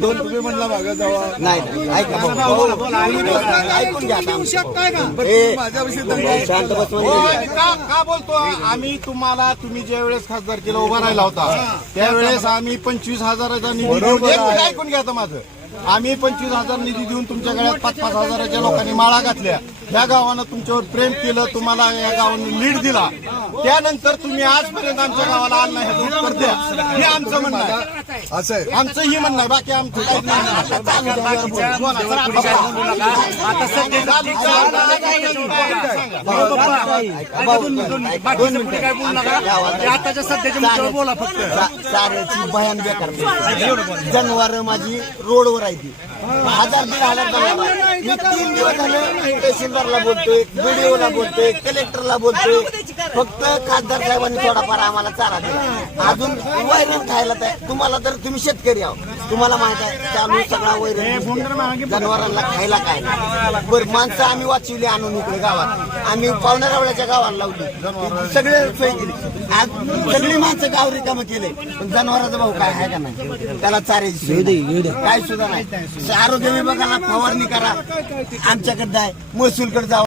दोन तुम्ही म्हणला मागे जावा. नाही नाही, ऐका भाऊ, भाऊ, ऐकून घ्या आता आमचं. ए, शांत बस. का बोलतो? आम्ही तुम्हाला तुम्ही ज्या वेळेस खासदारकीला उभा राहिला होता त्यावेळेस आम्ही पंचवीस हजाराचा निधी ऐकून घ्या माझं. आम्ही पंचवीस हजार निधी देऊन तुमच्या गळ्यात पाच पाच हजाराच्या लोकांनी माळा घातल्या. या गावानं तुमच्यावर प्रेम केलं तुम्हाला या गावानं लीड दिला. त्यानंतर तुम्ही आजपर्यंत आमच्या गावाला आला नाही ह्याचं उत्तर द्या हे आमचं म्हणणं आहे. असं आहे. आमचं ही म्हणणं आहे. बाकी आमचं काहीच नाही बोला, सर, आपण काय? आताच्या सध्याच्या मुद्द्यावर बोला फक्त. चा- चाऱ्याची भयान बेकार जनावर माझी रोडवर आहे ती. हजार दीड हजार मी तीन दिवस झाले तहसीलदारला बोलतोय बीडीओला बोलतोय कलेक्टरला बोलतोय. फक्त खासदार साहेबांनी थोडाफार आम्हाला चारा दिला. अजून वैरण खायला तुम्हाला तर तुम्ही शेतकरी आहो. तुम्हाला माहीत आहे चालू सगळा वैरण जनावरांना खायला काय. बरं माणसं आम्ही वाचवली आणून इकडे गावात. आम्ही पावणारावळ्याच्या गावाला लावली. सगळे सोय केली. आज सगळी माणसं गाव रिकामं केले. पण जनावराचा भाऊ काय आहे का नाही? त्याला चारायची. काय सुद्धा नाही. आरोग्य विभागाला फवारणी करा. आमच्याकडे जाय. महसूलकडे जावं.